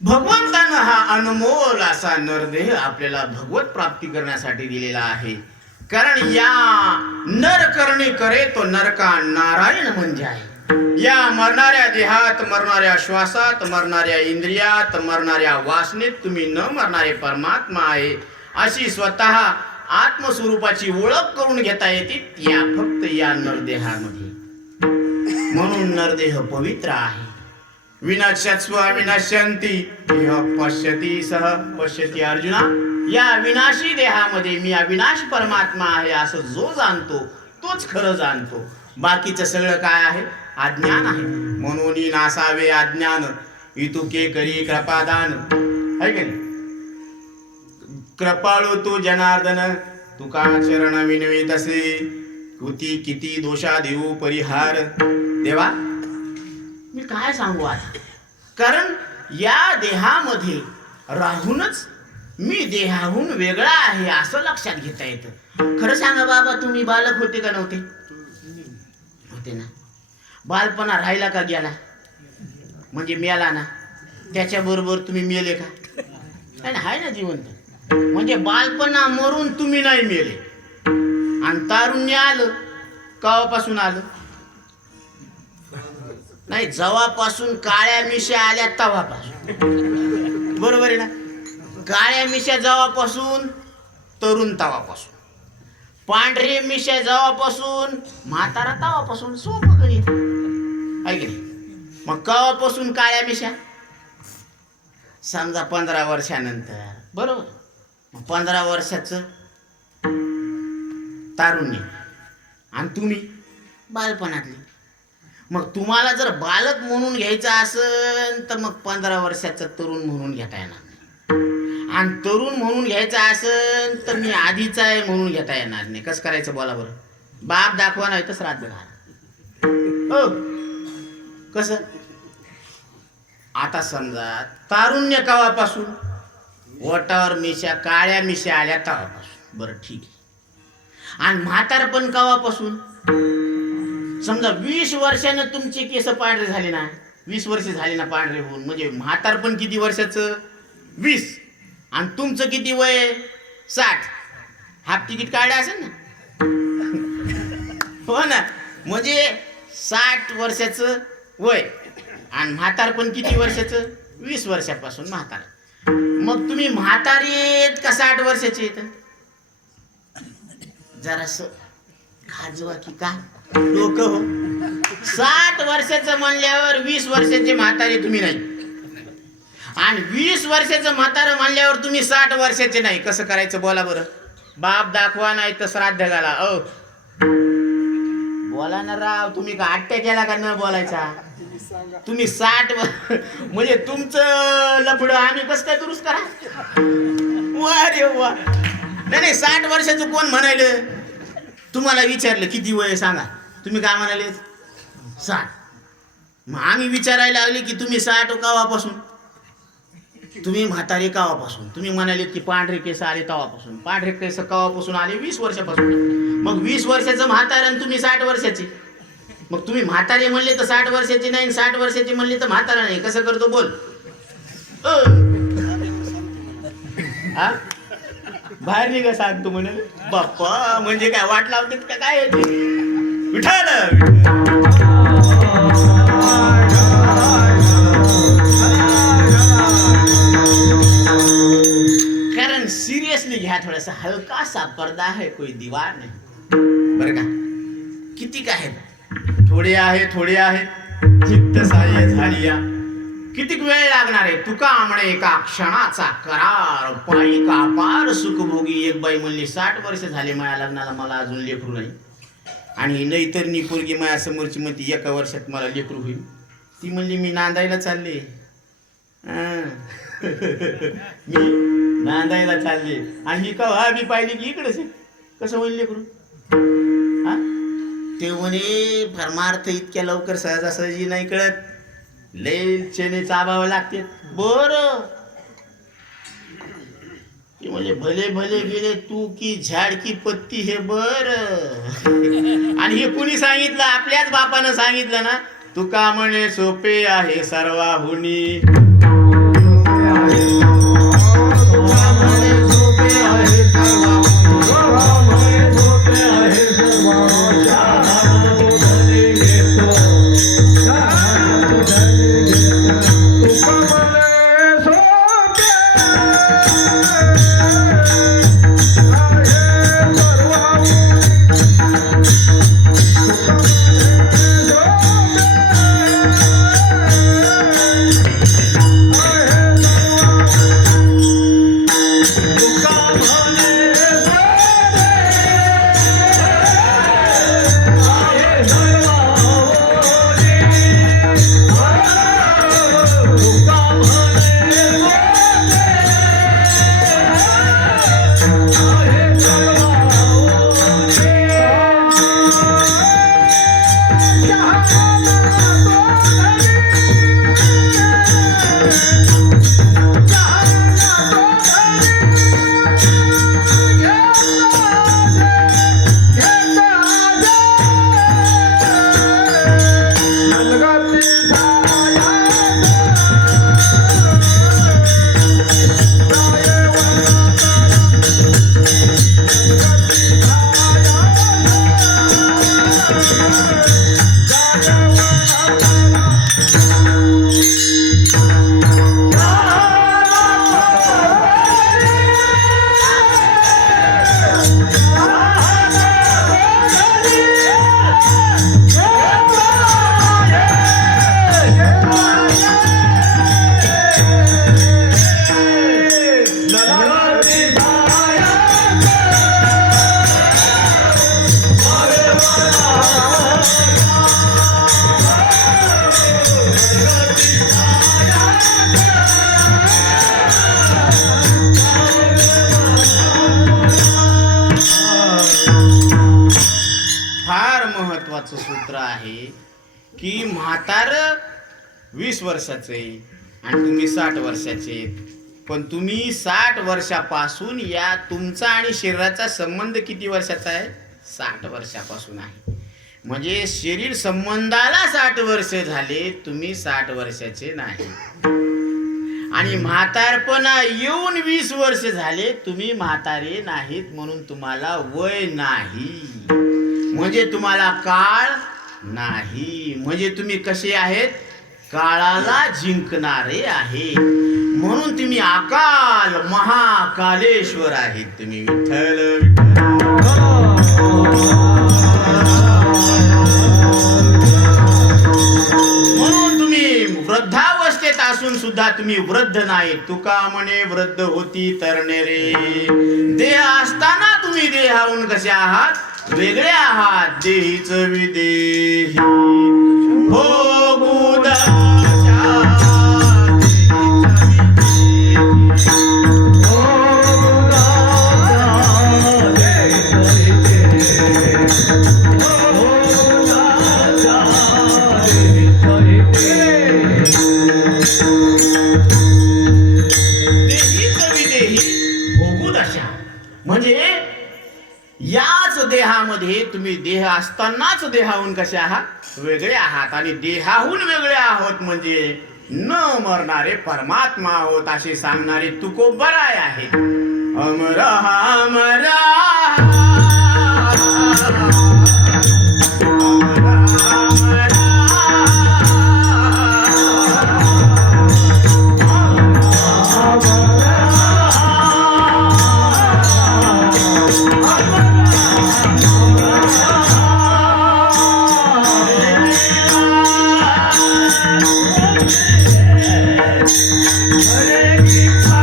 भगवंतानं हा अनमोल असा नरदेह आपल्याला भगवत प्राप्ती करण्यासाठी दिलेला आहे. कारण या नर करणे करे तो नरका नारायण म्हणजे आहे. या मरणाऱ्या देहात मरणाऱ्या श्वासात मरणाऱ्या इंद्रियात मरणाऱ्या वासनेत तुम्ही न मरणारे परमात्मा आहे. अशी स्वतः आत्मस्वरूपाची ओळख करून घेता येते या फक्त या नरदेहामध्ये. म्हणून नरदेह पवित्र आहे. विनाशस्व विनाशंती देह पश्यती सह पश्यती अर्जुना. या विनाशी देहामध्ये मी अविनाश परमात्मा आहे असं जो जाणतो तोच खरं जाणतो. बाकीचं सगळं काय आहे? अज्ञान आहे. म्हणून नासावे अज्ञान. इतुके करी कृपादान. आहे का नाही? कृपाळू तू जनार्दन तुका चरण विनवीत असे. कृती किती दोषा देऊ परिहार. देवा मी काय सांगू आता? कारण या देहामध्ये राहूनच मी देहाहून वेगळा आहे असं लक्षात घेता येतं. खरं सांगा बाबा तुम्ही बालक होते का नव्हते? होते ना. बालपणा राहिला का गेला? म्हणजे मेला ना. त्याच्याबरोबर तुम्ही मेले का? नाही ना, आहे ना जिवंत. म्हणजे बालपणा मरून तुम्ही नाही मेले. आणि तारुण्य आलं कवापासून आलं. नाही जवापासून काळ्या मिश्या आल्या तवापासून. बरोबर आहे ना? काळ्या मिश्या जवापासून तरुण तवापासून. पांढरे मिश्या जवापासून म्हातारा तवापासून सोपं गणित. ऐकले मग कवापासून काळ्या मिश्या? समजा पंधरा वर्षानंतर. बरोबर. मग पंधरा वर्षाचं तारुण्य. आणि तुम्ही? बालपणातली. मग तुम्हाला जर बालक म्हणून घ्यायचं असेल तर मग पंधरा वर्षाचं तरुण म्हणून घेता येणार नाही. आणि तरुण म्हणून घ्यायचं असेल तर मी आधीचा आहे म्हणून घेता येणार नाही. कसं करायचं बोला बरं? बाप दाखवा नाही तर श्राद्ध घाला हो. कसं? आता समजा तारुण्य कावापासून? ओटावर मिशा काळ्या मिशा आल्या तवापासून. बरं ठीक आहे. आणि म्हातारपण कावापासून? समजा वीस वर्षानं तुमचे केस पांढरे झाले ना वीस वर्ष झाले ना पांढरे होऊन म्हणजे म्हातार पण किती वर्षाचं? वीस. आणि तुमचं किती वय साठ. हाफ तिकीट काढलं असेल ना? हो ना. म्हणजे साठ वर्षाचं वय. आणि म्हातार पण किती वर्षाचं? वीस वर्षापासून म्हातार. मग तुम्ही म्हातार येत का साठ वर्षाचे आहेत? जरास खाजवा की का? लोक हो. साठ वर्षाचं म्हणल्यावर वीस वर्षाचे म्हातारे तुम्ही नाही. आणि वीस वर्षाचं म्हातारं म्हणल्यावर तुम्ही साठ वर्षाचे नाही. कसं करायचं बोला बरं. बाप दाखवा नाही तर श्राद्ध घाला ओ बोला ना राव तुम्ही का आट्या केला का न बोलायचा? तुम्ही साठ म्हणजे तुमचं लफडं आम्ही कसं काय दुरुस्त करा? वा रे वा नाही नाही साठ वर्षाचं कोण म्हणायलं? तुम्हाला विचारलं किती वय सांगा. तुम्ही काय म्हणाले? साठ. मग आम्ही विचारायला लागले की तुम्ही साठ कावापासून? तुम्ही म्हातारे कावापासून. तुम्ही म्हणाले की पांढरे केस आले तवापासून. पांढरे केस कावापासून आले वीस वर्षापासून. मग वीस वर्षाचं म्हातारे आणि तुम्ही साठ वर्षाचे. मग तुम्ही म्हातारे म्हणले तर साठ वर्षाचे नाही आणि साठ वर्षाचे म्हणले तर म्हातारा नाही. कसं करतो बोल. हा? बाहेर निघा सांगतो म्हणे. बाप्पा म्हणजे काय वाट लावतात का? काय विठ्ठल कारण सिरियसली घ्या थोडासा हलकासा पडदा आहे कोई दिवार नाही. बरं का? किती काय आहेत? थोडे आहे थोडे आहे. चित्त साह्य झाली या. कितीक वेळ लागणार आहे? तुका म्हणे एका क्षणाचा करार पायी का पार सुखभोगी एक बाई म्हणली साठ वर्ष झाले माया लग्नाला मला अजून लेकरू नाही. आणि नैतरनी पोरगी माया समोरची म्हणती एका वर्षात मला लेकरू होईल. ती म्हणली मी नांदायला चालले. हा. मी नांदायला चालले. आणि का हा मी पाहिली की इकडेच आहे कसं होईल लेकरू? हा? ते म्हणे परमार्थ इतक्या लवकर सहजासहजी नाही कळत. लय चेने चाबावं लागते. बरं. ते म्हणजे भले भले गेले तू की झाड की पत्ती हे बर. आणि हे कुणी सांगितलं? आपल्याच बापानं सांगितलं ना? तुका म्हणे सोपे आहे सर्वाहुनी. No, no, no. महत्वाचं सूत्र आहे की म्हातार वीस वर्षाचे आणि तुम्ही साठ वर्षाचे आहेत. पण तुम्ही साठ वर्षापासून या तुमचा आणि शरीराचा संबंध किती वर्षाचा आहे? साठ वर्षापासून आहे. म्हणजे शरीर संबंधाला साठ वर्ष झाले तुम्ही साठ वर्षाचे नाही. आणि म्हातारपणा येऊन वीस वर्ष झाले तुम्ही म्हातारे नाहीत म्हणून तुम्हाला वय नाही. म्हणजे तुम्हाला काळ नाही. म्हणजे तुम्ही कसे आहेत? काळाला जिंकणारे आहे. म्हणून तुम्ही अकाल महाकालेश्वर आहेत. तुम्ही विठ्ठल म्हणून तुम्ही वृद्धावस्थेत असून सुद्धा तुम्ही वृद्ध नाही. तुका म्हणे वृद्ध होती तरणे रे देह असताना तुम्ही देहाहून कसे आहात? वेगळे आहात देहीच विदेही. हो गुदाच्या म्हणजे याच देहामध्ये तुम्ही देह असतानाच देहाहून कसे आहात? वेगळे आहात. आणि देहाहून वेगळे आहोत म्हणजे न मरणारे परमात्मा आहोत असे सांगणारे तुकोबराय आहे. अमरा अमरा तुम्ही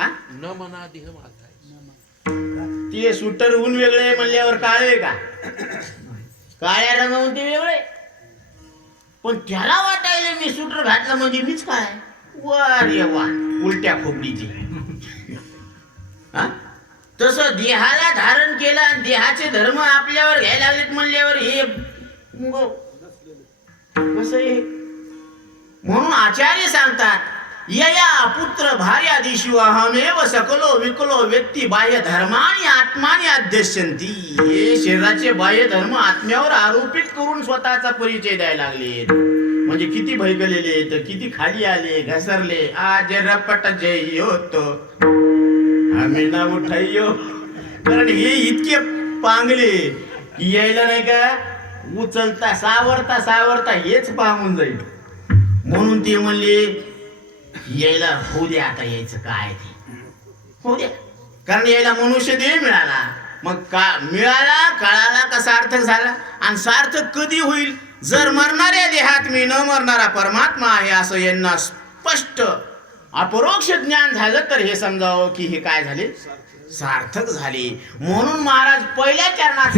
हा? न मना देह माझा. ते सुटरहून वेगळे म्हणल्यावर काळे का? काळ्या रंगाहून ते वेगळे पण त्याला वाटायला मी सुटर घातलं म्हणजे मीच काय? वा रे वा उलट्या खोबडीची हा? तसं देहाला धारण केलं आणि देहाचे धर्म आपल्यावर घ्यायला लागलेत म्हणल्यावर हे कसं म्हणून आचार्य सांगतात यया पुत्र भार्यादिशु अहमेव सकलो विकलो व्यक्ती बाह्य धर्माने आत्माने अध्यक्षंती हे शरीराचे बाह्य धर्म आत्म्यावर आरोपित करून स्वतःचा परिचय द्यायला लागले म्हणजे किती भयगलेले तर किती खाली आले घसरले. आज रपट जय होतो आम्ही ना उठायो कारण हे इतके पांगले की यायला नाही का उचलता सावरता सावरता हेच पाहून जाईल. म्हणून ते म्हणले यायला होऊ द्या आता यायचं काय ते. होऊ द्या कारण यायला मनुष्य देह मिळाला. मग का मिळाला काळाला का सार्थक झाला? आणि सार्थक कधी होईल? जर मरणाऱ्या देहात मी न मरणारा परमात्मा आहे असं यांना स्पष्ट अपरोक्ष ज्ञान झालं तर हे समजावं की हे काय झाले? सार्थक झाले. म्हणून महाराज पहिल्या चरणात